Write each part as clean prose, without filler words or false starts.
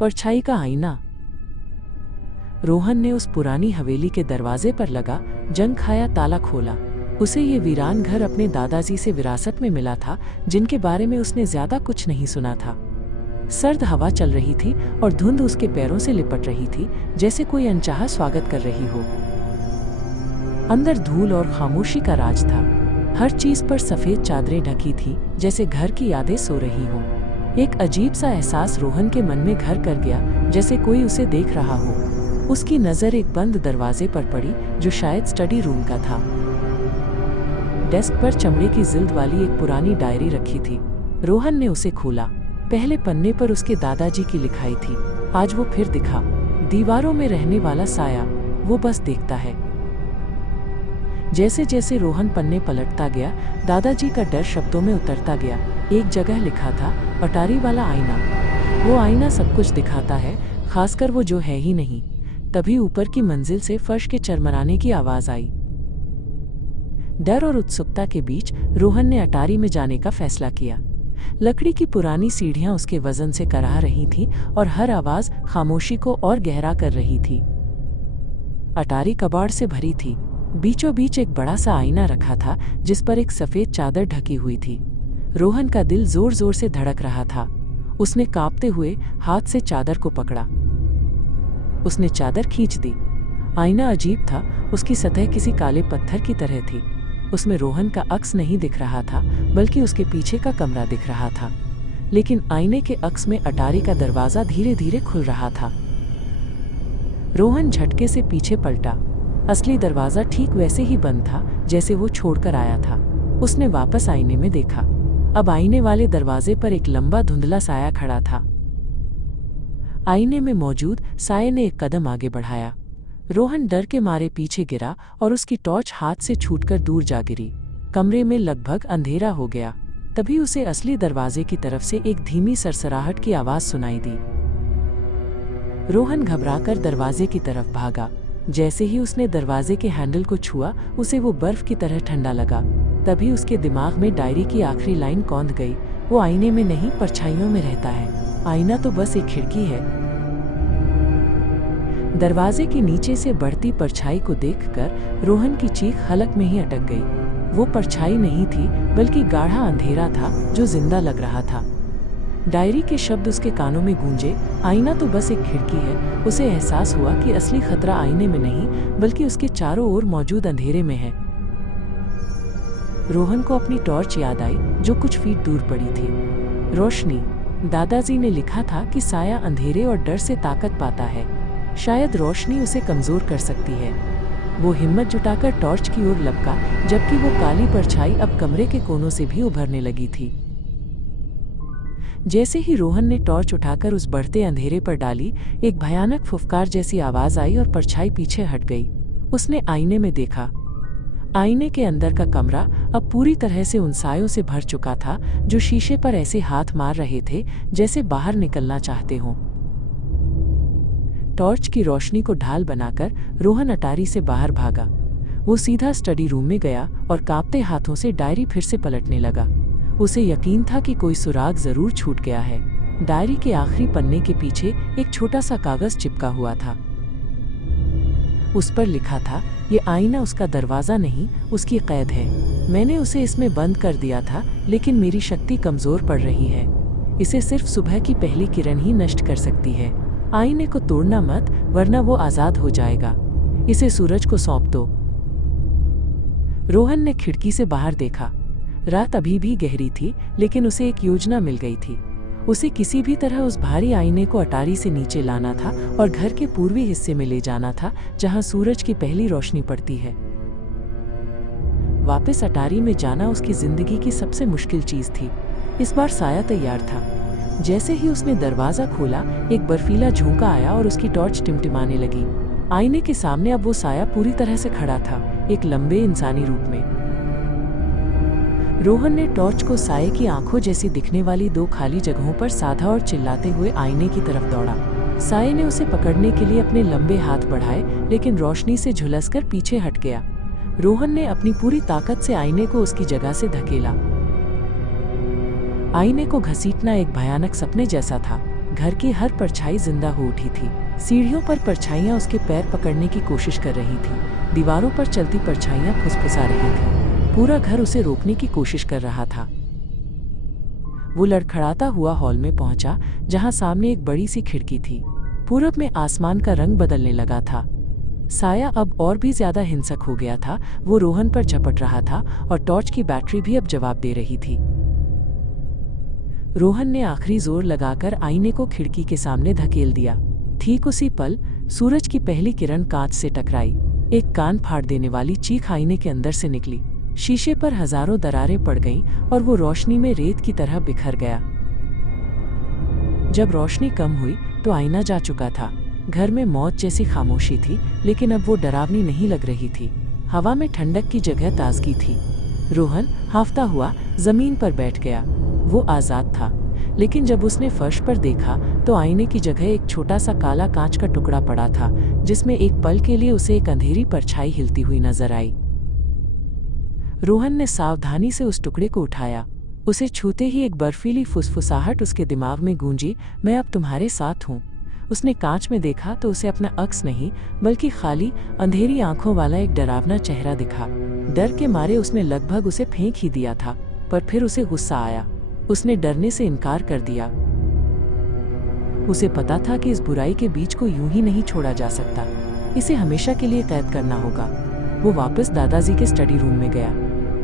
परछाई का आईना। रोहन ने उस पुरानी हवेली के दरवाजे पर लगा जंग खाया ताला खोला। उसे ये वीरान घर अपने दादाजी से विरासत में मिला था, जिनके बारे में उसने ज्यादा कुछ नहीं सुना था। सर्द हवा चल रही थी और धुंध उसके पैरों से लिपट रही थी, जैसे कोई अनचाहा स्वागत कर रही हो। अंदर धूल और खामोशी का राज था। हर चीज पर सफेद चादरें ढकी थी, जैसे घर की यादें सो रही हों। एक अजीब सा एहसास रोहन के मन में घर कर गया, जैसे कोई उसे देख रहा हो। उसकी नजर एक बंद दरवाजे पर पड़ी, जो शायद स्टडी रूम का था। डेस्क पर चमड़े की जिल्द वाली एक पुरानी डायरी रखी थी। रोहन ने उसे खोला। पहले पन्ने पर उसके दादाजी की लिखाई थी। आज वो फिर दिखा, दीवारों में रहने वाला साया, वो बस देखता है। जैसे जैसे रोहन पन्ने पलटता गया, दादाजी का डर शब्दों में उतरता गया। एक जगह लिखा था, अटारी वाला आईना। वो आईना सब कुछ दिखाता है, खासकर वो जो है ही नहीं। तभी ऊपर की मंजिल से फर्श के चरमराने की आवाज आई। डर और उत्सुकता के बीच रोहन ने अटारी में जाने का फैसला किया। लकड़ी की पुरानी सीढ़ियां उसके वजन से कराह रही थीं और हर आवाज खामोशी को और गहरा कर रही थी। अटारी कबाड़ से भरी थी। बीचों बीच एक बड़ा सा आईना रखा था, जिस पर एक सफेद चादर ढकी हुई थी। रोहन का दिल जोर जोर से धड़क रहा था। उसने कांपते हुए हाथ से चादर को पकड़ा। उसने चादर खींच दी। आईना अजीब था। उसकी सतह किसी काले पत्थर की तरह थी। उसमें रोहन का अक्स नहीं दिख रहा था, बल्कि उसके पीछे का कमरा दिख रहा था। लेकिन आईने के अक्स में अटारी का दरवाजा धीरे धीरे खुल रहा था। रोहन झटके से पीछे पलटा। असली दरवाजा ठीक वैसे ही बंद था, जैसे वो छोड़कर आया था। उसने वापस आईने में देखा। अब आईने वाले दरवाजे पर एक लंबा धुंधला साया खड़ा था। आईने में मौजूद साये ने एक कदम आगे बढ़ाया। रोहन डर के मारे पीछे गिरा और उसकी टॉर्च हाथ से छूटकर दूर जा गिरी। कमरे में लगभग अंधेरा हो गया। तभी उसे असली दरवाजे की तरफ से एक धीमी सरसराहट की आवाज सुनाई दी। रोहन घबराकर दरवाजे की तरफ भागा। जैसे ही उसने दरवाजे के हैंडल को छुआ, उसे वो बर्फ की तरह ठंडा लगा। तभी उसके दिमाग में डायरी की आखिरी लाइन कौंध गई, वो आईने में नहीं, परछाइयों में रहता है। आईना तो बस एक खिड़की है। दरवाजे के नीचे से बढ़ती परछाई को देखकर रोहन की चीख हलक में ही अटक गई। वो परछाई नहीं थी, बल्कि गाढ़ा अंधेरा था जो जिंदा लग रहा था। डायरी के शब्द उसके कानों में गूंजे, आईना तो बस एक खिड़की है। उसे एहसास हुआ कि असली खतरा आईने में नहीं, बल्कि उसके चारों ओर मौजूद अंधेरे में है। रोहन को अपनी टॉर्च याद आई, जो कुछ फीट दूर पड़ी थी। रोशनी। दादाजी ने लिखा था कि साया अंधेरे और डर से ताकत पाता है। शायद रोशनी उसे कमजोर कर सकती है। वो हिम्मत जुटाकर टॉर्च की ओर लपका, जबकि वो काली परछाई अब कमरे के कोनों से भी उभरने लगी थी। जैसे ही रोहन ने टॉर्च उठाकर उस बढ़ते अंधेरे पर डाली, एक भयानक फुफकार जैसी आवाज आई और परछाई पीछे हट गई। उसने आईने में देखा। आईने के अंदर का कमरा अब पूरी तरह से उन सायों से भर चुका था, जो शीशे पर ऐसे हाथ मार रहे थे जैसे बाहर निकलना चाहते हों। टॉर्च की रोशनी को ढाल बनाकर रोहन अटारी से बाहर भागा। वो सीधा स्टडी रूम में गया और कांपते हाथों से डायरी फिर से पलटने लगा। उसे यकीन था कि कोई सुराग जरूर छूट गया है। डायरी के आखिरी पन्ने के पीछे एक छोटा सा कागज चिपका हुआ था। उस पर लिखा था, ये आईना उसका दरवाजा नहीं, उसकी कैद है। मैंने उसे इसमें बंद कर दिया था, लेकिन मेरी शक्ति कमजोर पड़ रही है। इसे सिर्फ सुबह की पहली किरण ही नष्ट कर सकती है। आईने को तोड़ना मत, वरना वो आजाद हो जाएगा। इसे सूरज को सौंप दो। रोहन ने खिड़की से बाहर देखा। रात अभी भी गहरी थी, लेकिन उसे एक योजना मिल गई थी। उसे किसी भी तरह उस भारी आईने को अटारी से नीचे लाना था और घर के पूर्वी हिस्से में ले जाना था, जहां सूरज की पहली रोशनी पड़ती है। वापस अटारी में जाना उसकी जिंदगी की सबसे मुश्किल चीज थी। इस बार साया तैयार था। जैसे ही उसने दरवाजा खोला, एक बर्फीला झोंका आया और उसकी टॉर्च टिमटिमाने लगी। आईने के सामने अब वो साया पूरी तरह से खड़ा था, एक लंबे इंसानी रूप में। रोहन ने टॉर्च को साये की आंखों जैसी दिखने वाली दो खाली जगहों पर साधा और चिल्लाते हुए आईने की तरफ दौड़ा। साये ने उसे पकड़ने के लिए अपने लंबे हाथ बढ़ाए, लेकिन रोशनी से झुलसकर पीछे हट गया। रोहन ने अपनी पूरी ताकत से आईने को उसकी जगह से धकेला। आईने को घसीटना एक भयानक सपने जैसा था। घर की हर परछाई जिंदा हो उठी थी। सीढ़ियों पर परछाइयां उसके पैर पकड़ने की कोशिश कर रही थी। दीवारों पर चलती परछाइयां फुसफुसा रही थी। पूरा घर उसे रोकने की कोशिश कर रहा था। वो लड़खड़ाता हुआ हॉल में पहुंचा, जहां सामने एक बड़ी सी खिड़की थी। पूरब में आसमान का रंग बदलने लगा था। साया अब और भी ज्यादा हिंसक हो गया था। वो रोहन पर झपट रहा था और टॉर्च की बैटरी भी अब जवाब दे रही थी। रोहन ने आखिरी जोर लगाकर आईने को खिड़की के सामने धकेल दिया। ठीक उसी पल सूरज की पहली किरण कांच से टकराई। एक कान फाड़ देने वाली चीख आईने के अंदर से निकली। शीशे पर हजारों दरारें पड़ गईं और वो रोशनी में रेत की तरह बिखर गया। जब रोशनी कम हुई तो आईना जा चुका था। घर में मौत जैसी खामोशी थी, लेकिन अब वो डरावनी नहीं लग रही थी। हवा में ठंडक की जगह ताजगी थी। रोहन हांफता हुआ जमीन पर बैठ गया। वो आजाद था, लेकिन जब उसने फर्श पर देखा तो आईने की जगह एक छोटा सा काला कांच का टुकड़ा पड़ा था, जिसमें एक पल के लिए उसे एक अंधेरी परछाई हिलती हुई नजर आई। रोहन ने सावधानी से उस टुकड़े को उठाया। उसे छूते ही एक बर्फीली फुसफुसाहट उसके दिमाग में गूंजी, मैं अब तुम्हारे साथ हूँ। उसने कांच में देखा तो उसे अपना अक्स नहीं, बल्कि खाली अंधेरी आंखों वाला एक डरावना चेहरा दिखा। डर के मारे उसने लगभग उसे फेंक ही दिया था, पर फिर उसे गुस्सा आया। उसने डरने से इनकार कर दिया। उसे पता था कि इस बुराई के बीच को यूं ही नहीं छोड़ा जा सकता। इसे हमेशा के लिए कैद करना होगा। वो वापस दादाजी के स्टडी रूम में गया।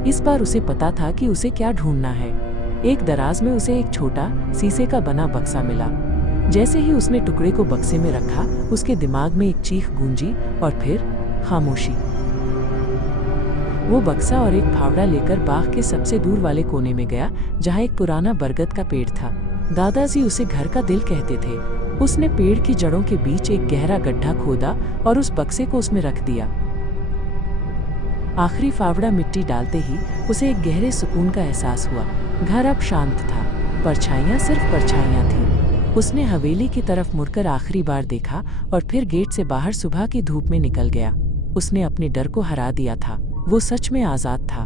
इस बार उसे पता था कि उसे क्या ढूंढना है। एक दराज में उसे एक छोटा शीशे का बना बक्सा मिला। जैसे ही उसने टुकड़े को बक्से में रखा, उसके दिमाग में एक चीख गूंजी और फिर खामोशी। वो बक्सा और एक फावड़ा लेकर बाग के सबसे दूर वाले कोने में गया, जहाँ एक पुराना बरगद का पेड़ था। दादाजी उसे घर का दिल कहते थे। उसने पेड़ की जड़ों के बीच एक गहरा गड्ढा खोदा और उस बक्से को उसमें रख दिया। आखिरी फावड़ा मिट्टी डालते ही उसे एक गहरे सुकून का एहसास हुआ। घर अब शांत था। परछाइयां सिर्फ परछाइयां थीं। उसने हवेली की तरफ मुड़कर आखिरी बार देखा और फिर गेट से बाहर सुबह की धूप में निकल गया। उसने अपने डर को हरा दिया था। वो सच में आजाद था।